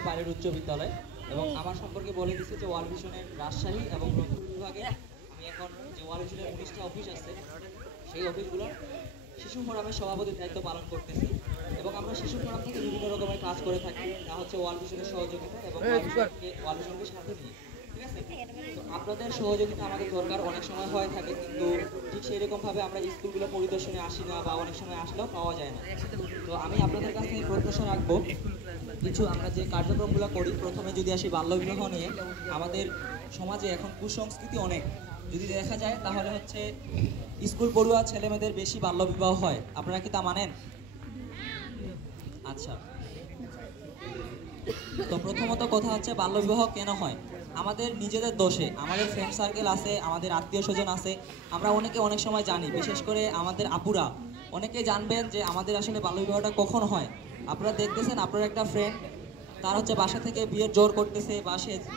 বিভাগ পাইলট উচ্চ বিদ্যালয়। এবং আমার সম্পর্কে বলে দিচ্ছে যে ওয়ার্ল্ড ভিশনের রাজশাহী এবং রংপুর বিভাগে আমি এখন যে ওয়ার্ল্ড ভিশনের 19টা অফিস আছে সেই অফিসগুলো শিশু ফোরামের সভাপতির দায়িত্ব পালন করতেছি। এবং আমরা শিশু ফোরাম থেকে বিভিন্ন রকমের কাজ করে থাকি, তা হচ্ছে ওয়ার্ল্ড ভিশনের সহযোগিতা এবং ওয়ার্ল্ড ভিশনকে সাথে নিয়ে। ঠিক আছে, তো আপনাদের সহযোগিতা আমাদের দরকার অনেক সময় হয়ে থাকে, কিন্তু ঠিক সেই রকমভাবে আমরা স্কুলগুলো পরিদর্শনে আসি না বা অনেক সময় আসলেও পাওয়া যায় না। তো আমি আপনাদের কাছ থেকে প্রত্যাশা রাখবো কিছু আমরা যে কার্যক্রমগুলো করি। প্রথমে যদি আসি বাল্যবিবাহ নিয়ে, আমাদের সমাজে এখন কুসংস্কৃতি অনেক যদি দেখা যায় তাহলে হচ্ছে স্কুল পড়ুয়া ছেলেমেয়েদের বেশি বাল্যবিবাহ হয়। আপনারা কি তা মানেন? আচ্ছা, তো প্রথমত কথা হচ্ছে বাল্যবিবাহ কেন হয়? আমাদের নিজেদের দোষে। আমাদের ফ্রেন্ড সার্কেল আছে, আমাদের আত্মীয় স্বজন আছে, আমরা অনেকে অনেক সময় জানি, বিশেষ করে আমাদের আপুরা অনেকে জানবেন যে আমাদের আসলে বাল্যবিবাহটা কখন হয়। আপনারা দেখতেছেন আপনার একটা ফ্রেন্ড, তার হচ্ছে বাসা থেকে বিয়ের জোর করতেছে, বা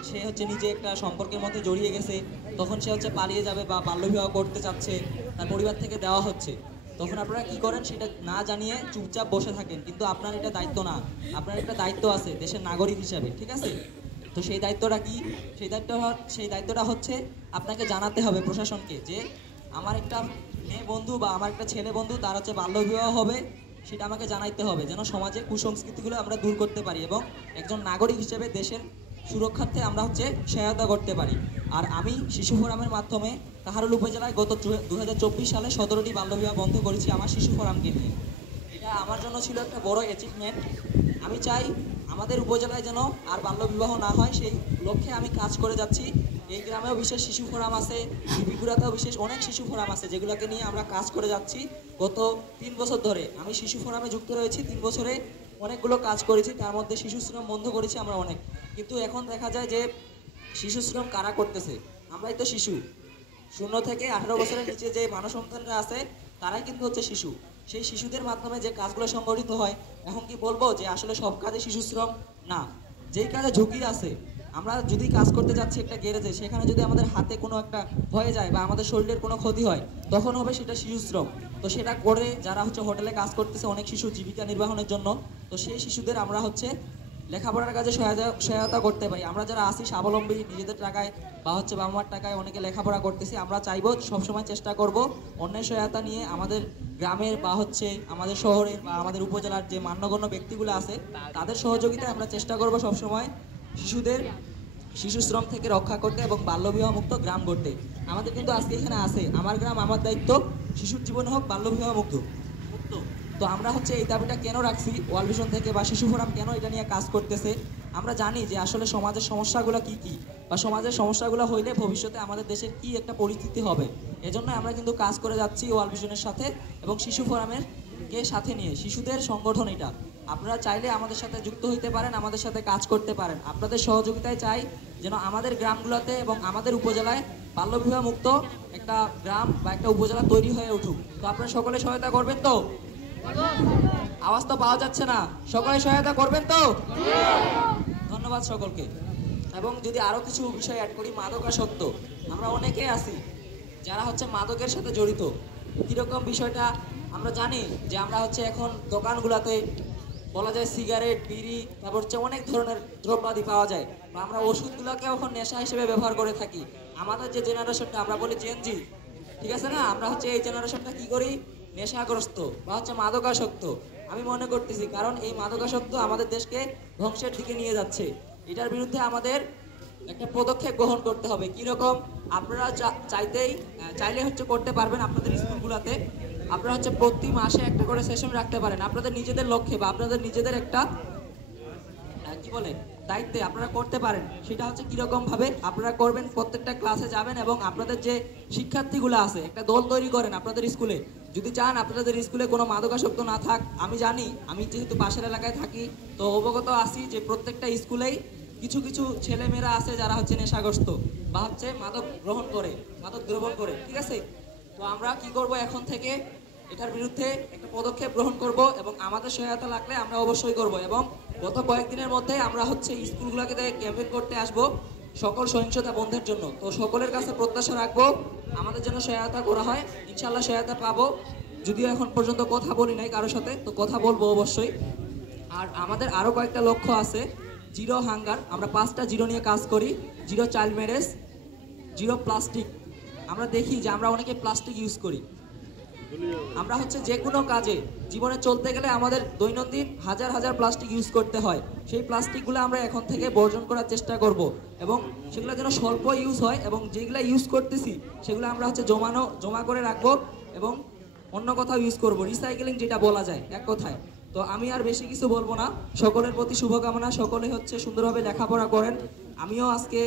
সে হচ্ছে নিজে একটা সম্পর্কের মধ্যে জড়িয়ে গেছে, তখন সে হচ্ছে পালিয়ে যাবে বা বাল্যবিবাহ করতে চাচ্ছে, তার পরিবার থেকে দেওয়া হচ্ছে। তখন আপনারা কি করেন? সেটা না জানিয়ে চুপচাপ বসে থাকেন, কিন্তু আপনার এটা দায়িত্ব না। আপনার একটা দায়িত্ব আছে দেশের নাগরিক হিসাবে, ঠিক আছে? তো সেই দায়িত্বটা কি? সেই দায়িত্বটা হচ্ছে আপনাকে জানাতে হবে প্রশাসনকে যে আমার একটা মেয়ে বন্ধু বা আমার একটা ছেলে বন্ধু তার হচ্ছে বাল্যবিবাহ হবে, সেটা আমাকে জানাইতে হবে, যেন সমাজে কুসংস্কৃতিগুলো আমরা দূর করতে পারি এবং একজন নাগরিক হিসেবে দেশের সুরক্ষার্থে আমরা হচ্ছে সহায়তা করতে পারি। আর আমি শিশু ফোরামের মাধ্যমে কাহারোল উপজেলায় গত 2024 সালে 17টি বাল্যবিবাহ বন্ধ করেছি আমার শিশু ফোরামকে নিয়ে। এটা আমার জন্য ছিল একটা বড় অ্যাচিভমেন্ট। আমি চাই আমাদের উপজেলায় যেন আর বাল্যবিবাহ না হয়, সেই লক্ষ্যে আমি কাজ করে যাচ্ছি। এই গ্রামেও বিশেষ শিশু ফোরাম আছে, বিপিগুড়াতেও বিশেষ অনেক শিশু ফোরাম আছে, যেগুলোকে নিয়ে আমরা কাজ করে যাচ্ছি। গত 3 বছর ধরে আমি শিশু ফোরামে যুক্ত রয়েছি। 3 বছরে অনেকগুলো কাজ করেছি, তার মধ্যে শিশু শ্রম বন্ধ করেছি আমরা অনেক। কিন্তু এখন দেখা যায় যে শিশু শ্রম কারা করতেছে? আমরাই তো শিশু। 0 থেকে 18 বছরের নিচে যে মানব সন্তানরা আছে তারাই কিন্তু হচ্ছে শিশু। সেই শিশুদের মাধ্যমে যে কাজগুলো সংগঠিত হয়, এখন কি বলবো যে আসলে সব কাজে শিশু শ্রম? না, যেই কাজে ঝুঁকি আছে, আমরা যদি কাজ করতে যাচ্ছি একটা গ্যারেজে, সেখানে যদি আমাদের হাতে কোনো একটা হয়ে যায় বা আমাদের শরীরের কোনো ক্ষতি হয়, তখন হবে সেটা শিশু শ্রম। তো সেটা করে যারা হচ্ছে হোটেলে কাজ করতেছে অনেক শিশু জীবিকা নির্বাহনের জন্য, তো সেই শিশুদের আমরা হচ্ছে লেখাপড়ার কাজে সহায়তা করতে পারি। আমরা যারা আছি স্বাবলম্বী, নিজেদের টাকায় বা হচ্ছে বাবা মার টাকায় অনেকে লেখাপড়া করতেছি, আমরা চাইবো সবসময় চেষ্টা করব অন্যের সহায়তা নিয়ে আমাদের গ্রামের বা হচ্ছে আমাদের শহরের বা আমাদের উপজেলার যে মান্যগণ্য ব্যক্তিগুলো আছে তাদের সহযোগিতায় আমরা চেষ্টা করব সবসময় শিশুদের শিশু শ্রম থেকে রক্ষা করতে এবং বাল্যবিবাহ মুক্ত গ্রাম করতে। আমাদের কিন্তু আজকে এখানে আছে আমার গ্রাম আমার দায়িত্ব, শিশুর জীবন হোক বাল্যবিবাহ মুক্ত মুক্ত। তো আমরা হচ্ছে এই দাবিটা কেন রাখছি ওয়ার্ল্ড ভিশন থেকে বা শিশু ফোরাম কেন এটা নিয়ে কাজ করতেছে? আমরা জানি যে আসলে সমাজের সমস্যাগুলো কি কি, বা সমাজের সমস্যাগুলো হইলে ভবিষ্যতে আমাদের দেশের কি একটা পরিস্থিতি হবে। এজন্য আমরা কিন্তু কাজ করে যাচ্ছি ওয়ার্ল্ড ভিশনের সাথে এবং শিশু ফোরামের কে সাথে নিয়ে। শিশুদের সংগঠন এটা, আপনারা চাইলে আমাদের সাথে যুক্ত হইতে পারেন, আমাদের সাথে কাজ করতে পারেন। আপনাদের সহযোগিতায় চাই যেন আমাদের গ্রামগুলোতে এবং আমাদের উপজেলায় বাল্যবিবাহ মুক্ত একটা গ্রাম বা একটা উপজেলা তৈরি হয়ে উঠুক। তো আপনারা সকলে সহায়তা করবেন তো? আওয়াজ তো পাওয়া যাচ্ছে না, সকলে সহায়তা করবেন তো? ধন্যবাদ সকলকে। এবং যদি আরো কিছু বিষয় অ্যাড করি, মাদকাসক্ত আমরা অনেকেই আছি যারা হচ্ছে মাদকের সাথে জড়িত। কিরকম বিষয়টা আমরা জানি যে আমরা হচ্ছে এখন দোকানগুলোতে বলা যায় সিগারেট, বিড়ি, তারপর হচ্ছে অনেক ধরনের দ্রব্যাদি পাওয়া যায়, বা আমরা ওষুধগুলোকে এখন নেশা হিসেবে ব্যবহার করে থাকি। আমাদের যে জেনারেশনটা আমরা বলি জেনজি, ঠিক আছে না, আমরা হচ্ছে এই জেনারেশনটা কি করি? নেশাগ্রস্ত বা হচ্ছে মাদকাসক্ত। আমি মনে করতেছি কারণ এই মাদকাসক্ত আমাদের দেশকে ধ্বংসের দিকে নিয়ে যাচ্ছে। এটার বিরুদ্ধে আমাদের একটা পদক্ষেপ গ্রহণ করতে হবে। কিরকম? আপনারা চাইলে হচ্ছে করতে পারবেন আপনাদের স্কুলগুলোতে। আপনারা হচ্ছে প্রতি মাসে একটা করে সেশন রাখতে পারেন আপনাদের নিজেদের লক্ষ্যে বা আপনাদের নিজেদের একটা কি বলে দায়িত্বে আপনারা করতে পারেন। সেটা হচ্ছে কিরকম ভাবে আপনারা করবেন? প্রত্যেকটা ক্লাসে যাবেন এবং আপনাদের যে শিক্ষার্থীগুলো আছে একটা দল তৈরি করেন আপনাদের স্কুলে। যদি চান আপনাদের স্কুলে কোনো মাদকাসক্ত না থাক, আমি জানি, আমি যেহেতু পাশের এলাকায় থাকি তো অবগত আছি যে প্রত্যেকটা স্কুলেই কিছু কিছু ছেলেমেয়েরা আছে যারা হচ্ছে নেশাগ্রস্ত বা হচ্ছে মাদক গ্রহণ করে, ঠিক আছে? তো আমরা কি করব এখন থেকে? এটার বিরুদ্ধে একটা পদক্ষেপ গ্রহণ করব এবং আমাদের সহায়তা লাগলে আমরা অবশ্যই করব। এবং গত কয়েকদিনের মধ্যে আমরা হচ্ছে স্কুলগুলোকে ক্যাম্পেইন করতে আসব সকল সহিংসতা বন্ধের জন্য। তো সকলের কাছে প্রত্যাশা রাখবো আমাদের জন্য সহায়তা করা হয়, ইনশাল্লাহ সহায়তা পাবো। যদিও এখন পর্যন্ত কথা বলি নাই কারোর সাথে, তো কথা বলবো অবশ্যই। আর আমাদের আরও কয়েকটা লক্ষ্য আছে, জিরো হাঙ্গার, আমরা 5টা জিরো নিয়ে কাজ করি। Zero child marriage, zero plastic. আমরা দেখি যে আমরা অনেকে প্লাস্টিক ইউজ করি। আমরা হচ্ছে যে কোনো কাজে জীবনে চলতে গেলে আমাদের দৈনন্দিন হাজার হাজার প্লাস্টিক ইউজ করতে হয়। সেই প্লাস্টিকগুলো আমরা এখন থেকে বর্জন করার চেষ্টা করব এবং সেগুলো যেন স্বল্প ইউজ হয়, এবং যেগুলো ইউজ করতেছি সেগুলো আমরা হচ্ছে জমা করে রাখবো এবং অন্য কোথাও ইউজ করব, রিসাইকেলিং যেটা বলা যায় এক কথায়। তো আমি আর বেশি কিছু বলবো না। সকলের প্রতি শুভকামনা, সকলে হচ্ছে সুন্দরভাবে লেখাপড়া করেন। আমিও আজকে